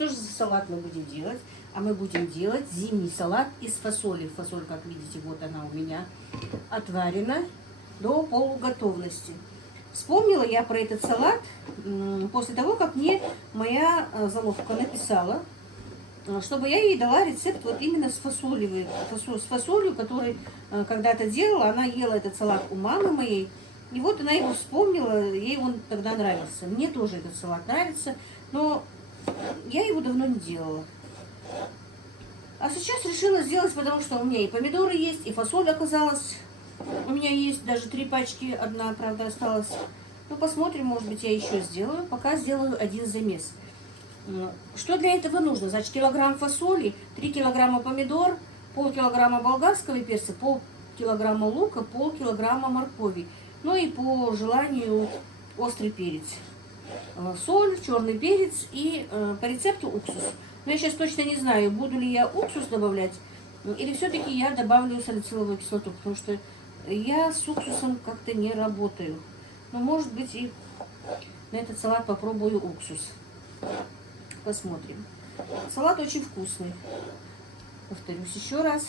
что же за салат мы будем делать? А мы будем делать зимний салат из фасоли. Фасоль, как видите, вот она у меня отварена до полуготовности. Вспомнила я про этот салат после того, как мне моя заловка написала, чтобы я ей дала рецепт вот именно с фасолью, который когда-то делала. Она ела этот салат у мамы моей. И вот она его вспомнила, ей он тогда нравился. Мне тоже этот салат нравится, но я его давно не делала. А сейчас решила сделать, потому что у меня и помидоры есть, и фасоль оказалась. У меня есть даже 3 пачки, одна, правда, осталась. Ну, посмотрим, может быть, я еще сделаю. Пока сделаю один замес. Что для этого нужно? Значит, килограмм фасоли, 3 килограмма помидор, полкилограмма болгарского перца, полкилограмма лука, полкилограмма моркови. Ну и по желанию острый перец. Соль, черный перец и по рецепту уксус. Но я сейчас точно не знаю, буду ли я уксус добавлять, или все-таки я добавлю салициловую кислоту, потому что я с уксусом как-то не работаю. Но может быть и на этот салат попробую уксус. Посмотрим. Салат очень вкусный. Повторюсь еще раз.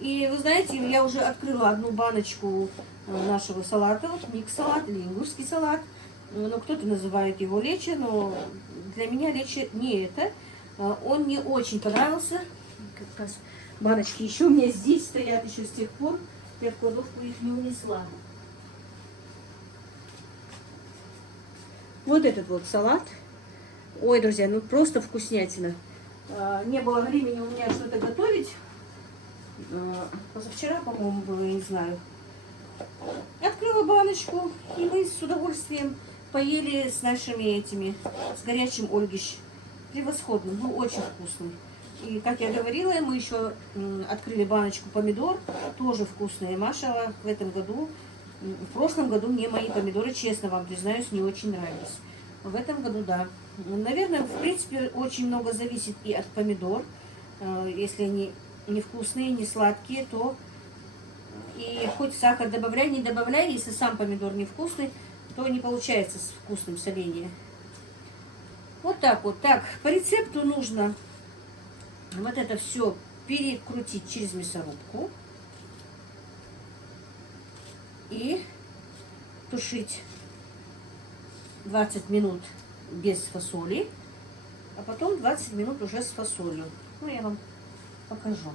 И вы знаете, я уже открыла одну баночку нашего салата, вот микс-салат или ингушский салат. Но кто-то называет его лечо, но для меня лечо не это. Он мне очень понравился. Как раз баночки еще у меня здесь стоят еще с тех пор. Я в кладовку их не унесла. Вот этот вот салат. Ой, друзья, ну просто вкуснятина. Не было времени у меня что-то готовить. Позавчера, по-моему, было, я не знаю. Открыла баночку, и мы с удовольствием поели с нашими этими, с горячим ольгищ. Превосходно, был очень вкусный. И, как я говорила, мы еще открыли баночку помидор, тоже вкусные. Маша в этом году, в прошлом году мне мои помидоры, честно вам признаюсь, не очень нравились. В этом году, да. Наверное, в принципе, очень много зависит и от помидор. Если они невкусные, не сладкие, то и хоть сахар добавляй, не добавляй, если сам помидор невкусный, то не получается с вкусным соление. Вот так вот. Так, по рецепту нужно вот это все перекрутить через мясорубку и тушить 20 минут без фасоли, а потом 20 минут уже с фасолью. Ну, я вам покажу.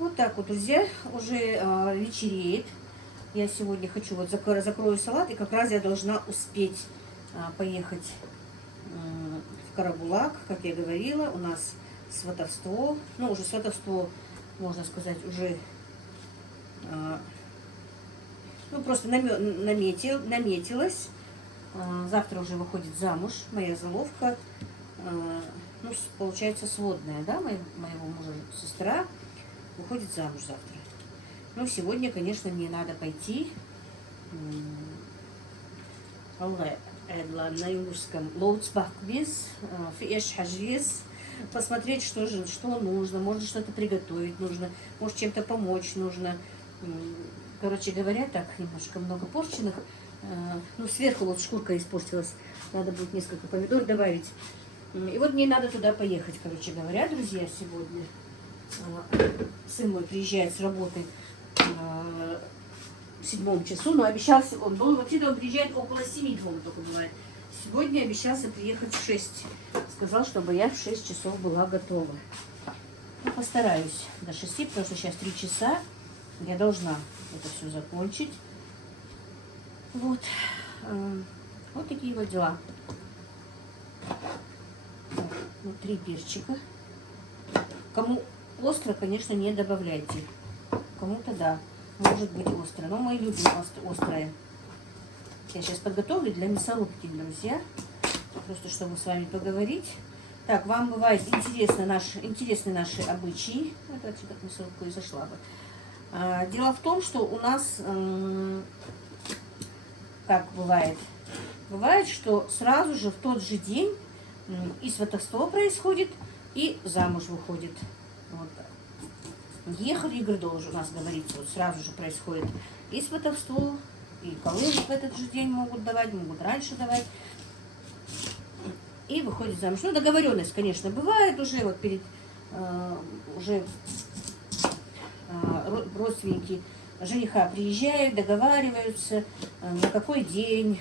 Вот так вот, друзья, уже вечереет. Я сегодня хочу, вот закрою салат, и как раз я должна успеть поехать в Карабулак, как я говорила. У нас сватовство, ну, уже сватовство, можно сказать, уже, ну, просто наметилось. Завтра уже выходит замуж моя заловка, ну, получается, сводная, да, моего мужа сестра выходит замуж завтра. Ну, сегодня, конечно, мне надо пойти, на юрском посмотреть, что нужно, может что-то приготовить нужно, может чем-то помочь нужно. Короче говоря, так, немножко много порченых. Ну, сверху вот шкурка испортилась, надо будет несколько помидор добавить. И вот мне надо туда поехать, короче говоря, друзья, сегодня. Сын мой приезжает с работы в 7 часу, но обещался, вообще-то он приезжает около 7, по-моему, только бывает. Сегодня обещался приехать в 6. Сказал, чтобы я в 6 часов была готова. Ну, постараюсь до 6, потому что сейчас 3 часа. Я должна это все закончить. Вот. Вот такие вот дела. Вот 3 перчика. Кому остро, конечно, не добавляйте. Кому-то да, может быть остро. Но мы любим острое. Я сейчас подготовлю для мясорубки, друзья. Просто чтобы с вами поговорить. Так, вам бывает интересны наши обычаи. Вот отсюда к мясорубку и зашла бы. Дело в том, что у нас, как бывает, что сразу же в тот же день и сватовство происходит, и замуж выходит. Вот. Ехали, Игорь должен у нас говорить, вот сразу же происходит и сватовство, и колы в этот же день могут давать, могут раньше давать. и выходит замуж. Ну, договоренность, конечно, бывает уже, вот перед, уже родственники жениха приезжают, договариваются, на какой день.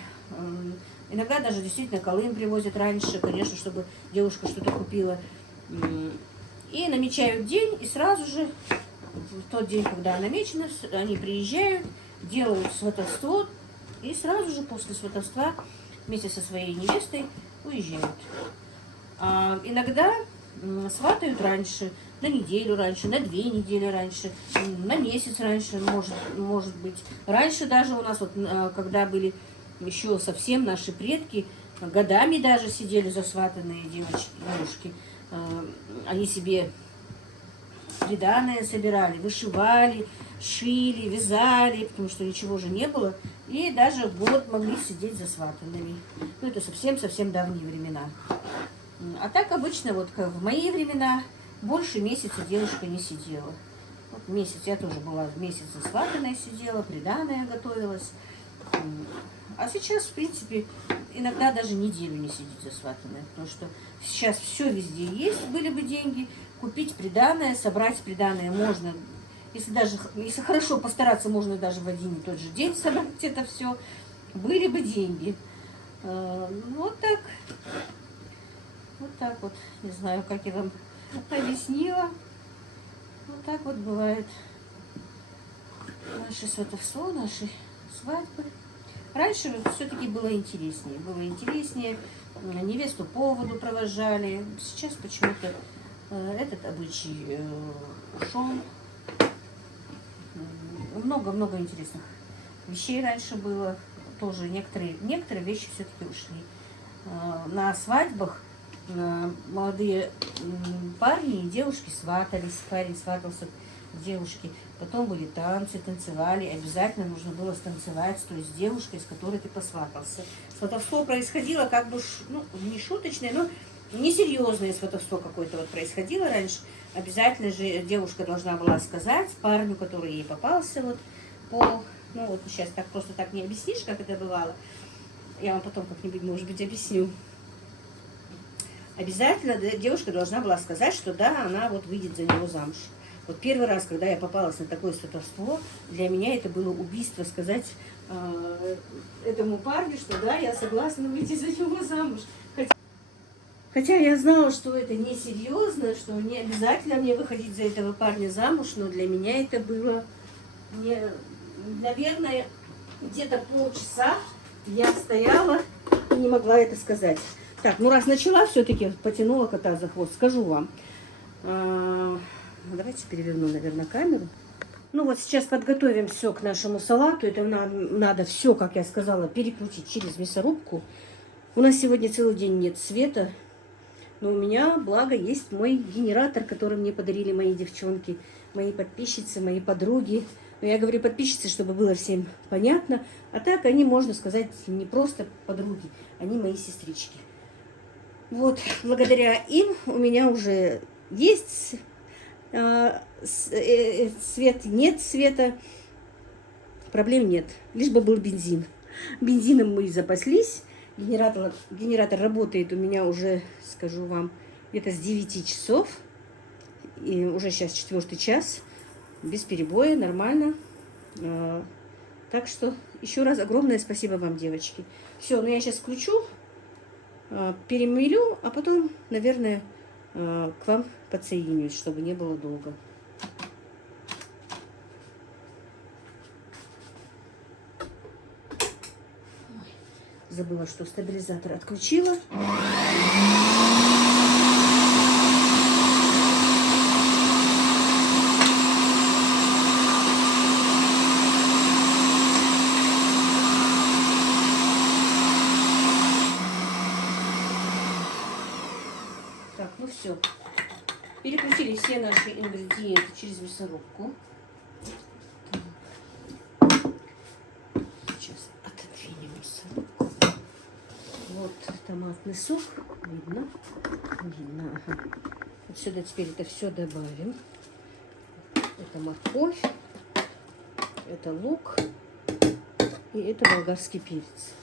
Иногда даже действительно Колым привозят раньше, конечно, чтобы девушка что-то купила. И намечают день, и сразу же в тот день, когда намечено, они приезжают, делают сватовство, и сразу же после сватовства вместе со своей невестой уезжают. А иногда сватают раньше, на неделю раньше, на 2 недели раньше, на месяц раньше, может быть. Раньше даже у нас, вот, когда были еще совсем наши предки, годами даже сидели засватанные девушки. Они себе приданое собирали, вышивали, шили, вязали, потому что ничего же не было. И даже год могли сидеть засватанными. Ну, это совсем-совсем давние времена. А так обычно, вот как в мои времена, больше месяца девушка не сидела. Вот месяц, я тоже была месяц засватанная сидела, приданое готовилась. А сейчас, в принципе, иногда даже неделю не сидеть засватанная, потому что сейчас все везде есть, были бы деньги, купить приданое, собрать приданое можно, если хорошо постараться, можно даже в один и тот же день собрать это все, были бы деньги. Вот так вот, не знаю, как я вам объяснила, вот так вот бывает наше сватовство, наши свадьбы. Раньше все-таки было интереснее, невесту по поводу провожали. Сейчас почему-то этот обычай ушел. Много интересных вещей раньше было. Тоже некоторые вещи все-таки ушли. На свадьбах молодые парни и девушки сватались, парень сватался к девушке. Потом были танцы, танцевали. Обязательно нужно было станцевать с той девушкой, с которой ты посватался. Сватовство происходило как бы, не шуточное, но несерьезное сватовство какое-то вот происходило раньше. Обязательно же девушка должна была сказать парню, который ей попался, вот сейчас просто так не объяснишь, как это бывало. Я вам потом как-нибудь, может быть, объясню. Обязательно девушка должна была сказать, что да, она вот выйдет за него замуж. Вот первый раз, когда я попалась на такое сватовство, для меня это было убийство сказать этому парню, что да, я согласна выйти за него замуж. Хотя я знала, что это несерьезно, что не обязательно мне выходить за этого парня замуж, но для меня это было, наверное, где-то полчаса я стояла и не могла это сказать. Так, раз начала, все-таки потянула кота за хвост, скажу вам. Давайте переверну, наверное, камеру. Вот сейчас подготовим все к нашему салату. Это надо все, как я сказала, перекрутить через мясорубку. У нас сегодня целый день нет света. Но у меня, благо, есть мой генератор, который мне подарили мои девчонки, мои подписчицы, мои подруги. Но я говорю подписчицы, чтобы было всем понятно. А так они, можно сказать, не просто подруги, они мои сестрички. Вот, благодаря им у меня уже есть свет, нет света, проблем нет, лишь бы был бензин. Бензином мы и запаслись. Генератор работает у меня уже, скажу вам, где-то с 9 часов. И уже сейчас 4-й час. Без перебоя, нормально. Так что еще раз огромное спасибо вам, девочки. Все, я сейчас включу, перемелю, а потом, наверное, к вам подсоединюсь, чтобы не было долго. Забыла, что стабилизатор отключила. Так, все. Перекрутили все наши ингредиенты через мясорубку. Сейчас отодвинем мясорубку. Вот томатный сок. Видно? Видно. Ага. Вот сюда теперь это все добавим. Это морковь. Это лук. И это болгарский перец.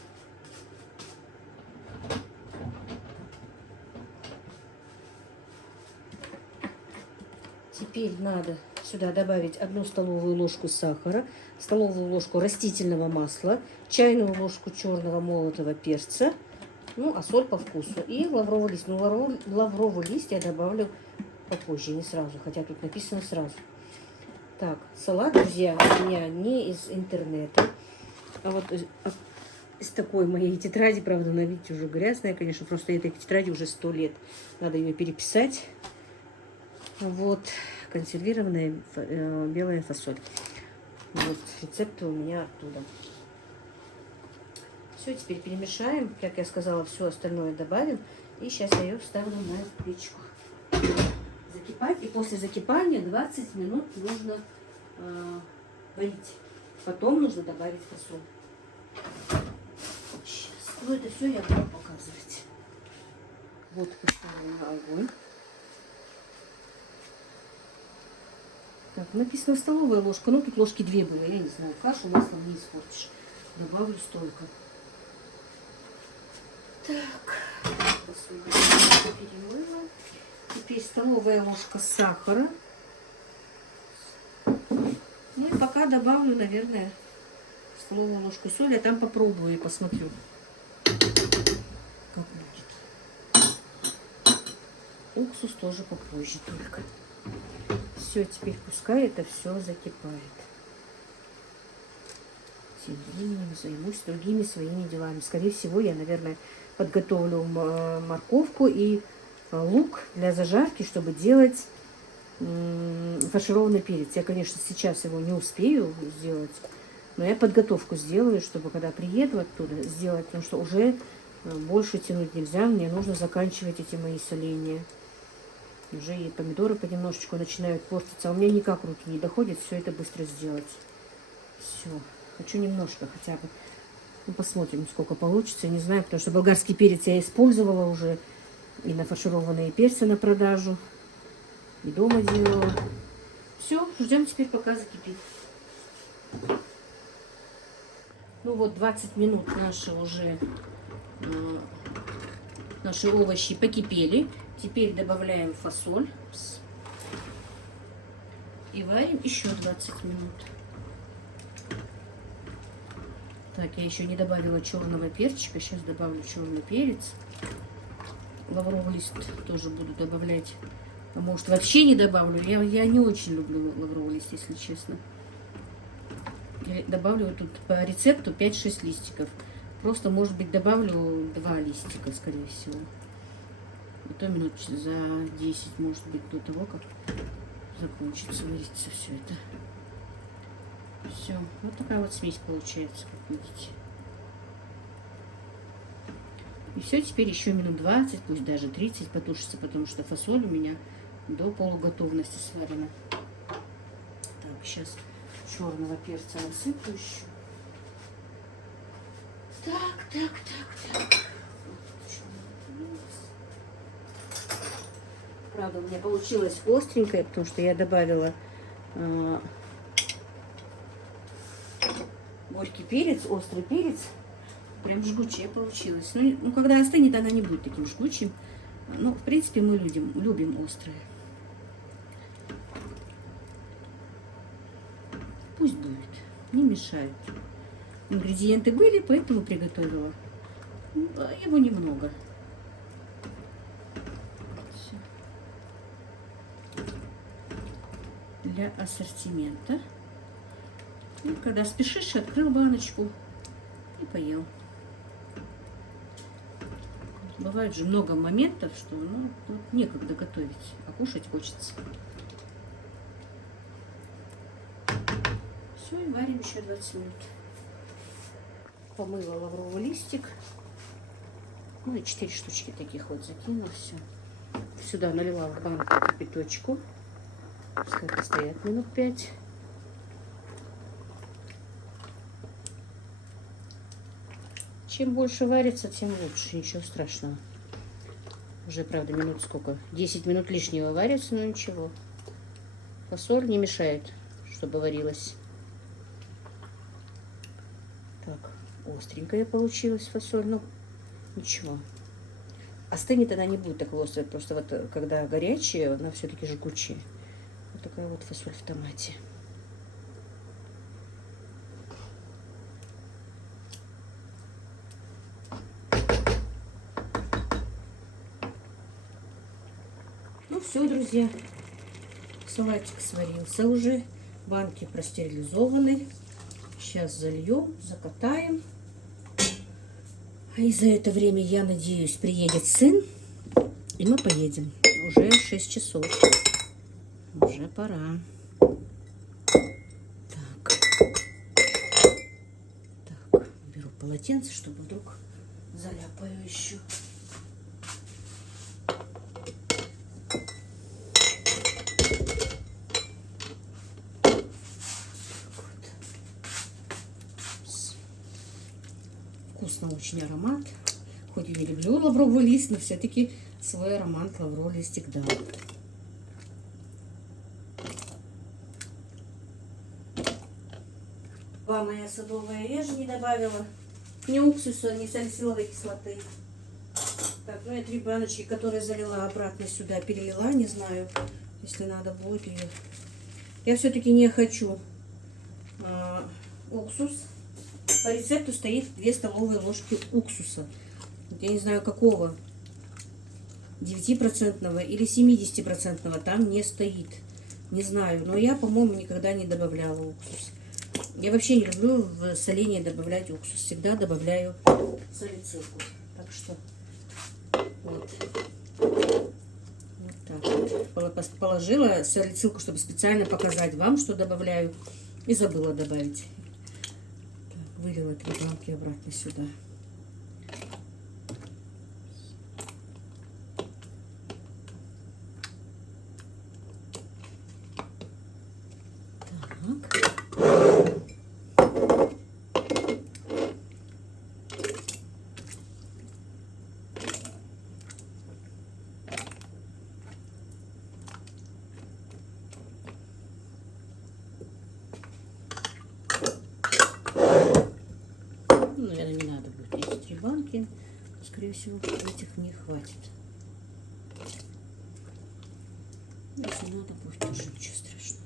Теперь надо сюда добавить 1 столовую ложку сахара, столовую ложку растительного масла, чайную ложку черного молотого перца, ну, а соль по вкусу. И лавровый лист. Ну, лавровый лист я добавлю попозже, не сразу, хотя тут написано сразу. Так, салат, друзья, у меня не из интернета, а вот из такой моей тетради, правда, она, видите, уже грязная, конечно, просто этой тетради уже 100 лет. Надо ее переписать. Вот, консервированная белая фасоль. Вот, рецепты у меня оттуда. Все, теперь перемешаем. Как я сказала, все остальное добавим. И сейчас я ее вставлю на печку. Закипать. И после закипания 20 минут нужно варить. Потом нужно добавить фасоль. Сейчас. Ну, это все я буду показывать. Вот поставлю на огонь. Так, написано столовая ложка. Ну, тут ложки 2 было. Я не знаю, кашу маслом не испортишь. Добавлю столько. Так. Перемыла. Теперь столовая ложка сахара. Ну и пока добавлю, наверное, столовую ложку соли. А там попробую и посмотрю, как будет. Уксус тоже попозже только. Все, теперь пускай это все закипает. Тем временем займусь другими своими делами. Скорее всего, я, наверное, подготовлю морковку и лук для зажарки, чтобы делать фаршированный перец. Я, конечно, сейчас его не успею сделать, но я подготовку сделаю, чтобы когда приеду оттуда сделать, потому что уже больше тянуть нельзя. Мне нужно заканчивать эти мои соления. Уже и помидоры понемножечку начинают портиться, а у меня никак руки не доходят все это быстро сделать. Все. Хочу немножко хотя бы. Ну, посмотрим, сколько получится. Не знаю, потому что болгарский перец я использовала уже и на фаршированные перцы на продажу, и дома делала. Все, ждем теперь, пока закипит. Ну вот, 20 минут наши уже наши овощи покипели. Теперь добавляем фасоль и варим еще 20 минут. Так, я еще не добавила черного перчика. Сейчас добавлю черный перец. Лавровый лист тоже буду добавлять. А может, вообще не добавлю. Я не очень люблю лавровый лист, если честно. Я добавлю тут по рецепту 5-6 листиков. Просто, может быть, добавлю 2 листика, скорее всего. И то минут за 10, может быть, до того, как закончится вариться все это. Все, вот такая вот смесь получается, как видите. И все, теперь еще минут 20, пусть даже 30 потушится, потому что фасоль у меня до полуготовности сварена. Так, сейчас черного перца насыплю еще. Так. Правда, у меня получилось остренькое, потому что я добавила горький перец, острый перец. Прям жгучее получилось. Ну, когда остынет, она не будет таким жгучим. Ну, в принципе, мы любим острое. Пусть будет, не мешает. Ингредиенты были, поэтому приготовила. Его немного. Все. Для ассортимента. И когда спешишь, открыл баночку и поел. Бывает же много моментов, что тут некогда готовить, а кушать хочется. Все, и варим еще 20 минут. Помыла лавровый листик. Ну и 4 штучки таких вот закинула. Все. Сюда налила в банку кипяточку. Пускай постоят минут 5. Чем больше варится, тем лучше. Ничего страшного. Уже, правда, минут сколько? 10 минут лишнего варится, но ничего. Фасоль не мешает, чтобы варилась. Так, остренькая получилась фасоль, но ничего. Остынет она не будет так острая, просто вот когда горячая, она все-таки жгучая. такая вот фасоль в томате. Ну все, друзья, салатик сварился уже, банки простерилизованы. Сейчас зальем, закатаем. И за это время, я надеюсь, приедет сын, и мы поедем. Уже 6 часов. Уже пора. Так. Так, беру полотенце, чтобы вдруг заляпаю еще. Вкусно, очень аромат. Хоть и не люблю лавровый лист, но все-таки свой аромат лавровый листик дал. Моя садовая я же не добавила ни уксуса, ни салициловой кислоты. Так, ну я 3 баночки, которые залила, обратно сюда перелила, не знаю, если надо будет ее. Я все-таки не хочу уксус. По рецепту стоит 2 столовые ложки уксуса. Я не знаю какого, 9% или 70%, там не стоит. Не знаю, но я, по-моему, никогда не добавляла уксус. Я вообще не люблю в соленье добавлять уксус. Всегда добавляю салицилку. Так что вот. Вот так вот. Положила салицилку, чтобы специально показать вам, что добавляю. И забыла добавить. Так, вылила 3 банки обратно сюда. Так. Наверное, не надо будет эти 3 банки. Скорее всего, этих не хватит. Если надо будет, тоже ничего страшного.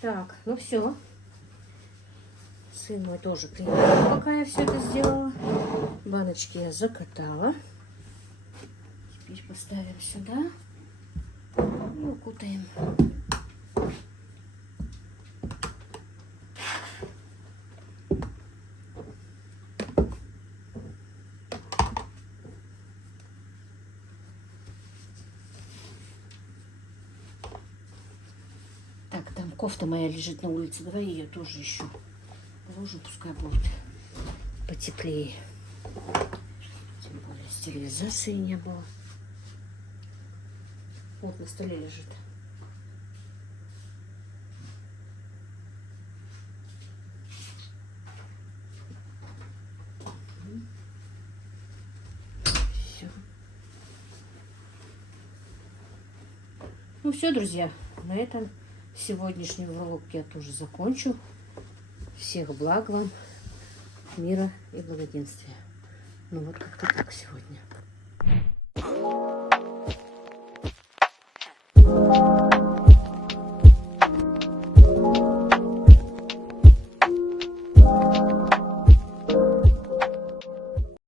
Так, ну все. Сын мой тоже приехал, пока я все это сделала. Баночки я закатала. Теперь поставим сюда и укутаем. Так, там кофта моя лежит на улице. Давай ее тоже еще положу, пускай будет потеплее. Тем более стерилизации не было. Вот на столе лежит. Все. Ну все, друзья, на этом сегодняшний влог я тоже закончу. Всех благ вам, мира и благоденствия. Ну вот как-то так сегодня.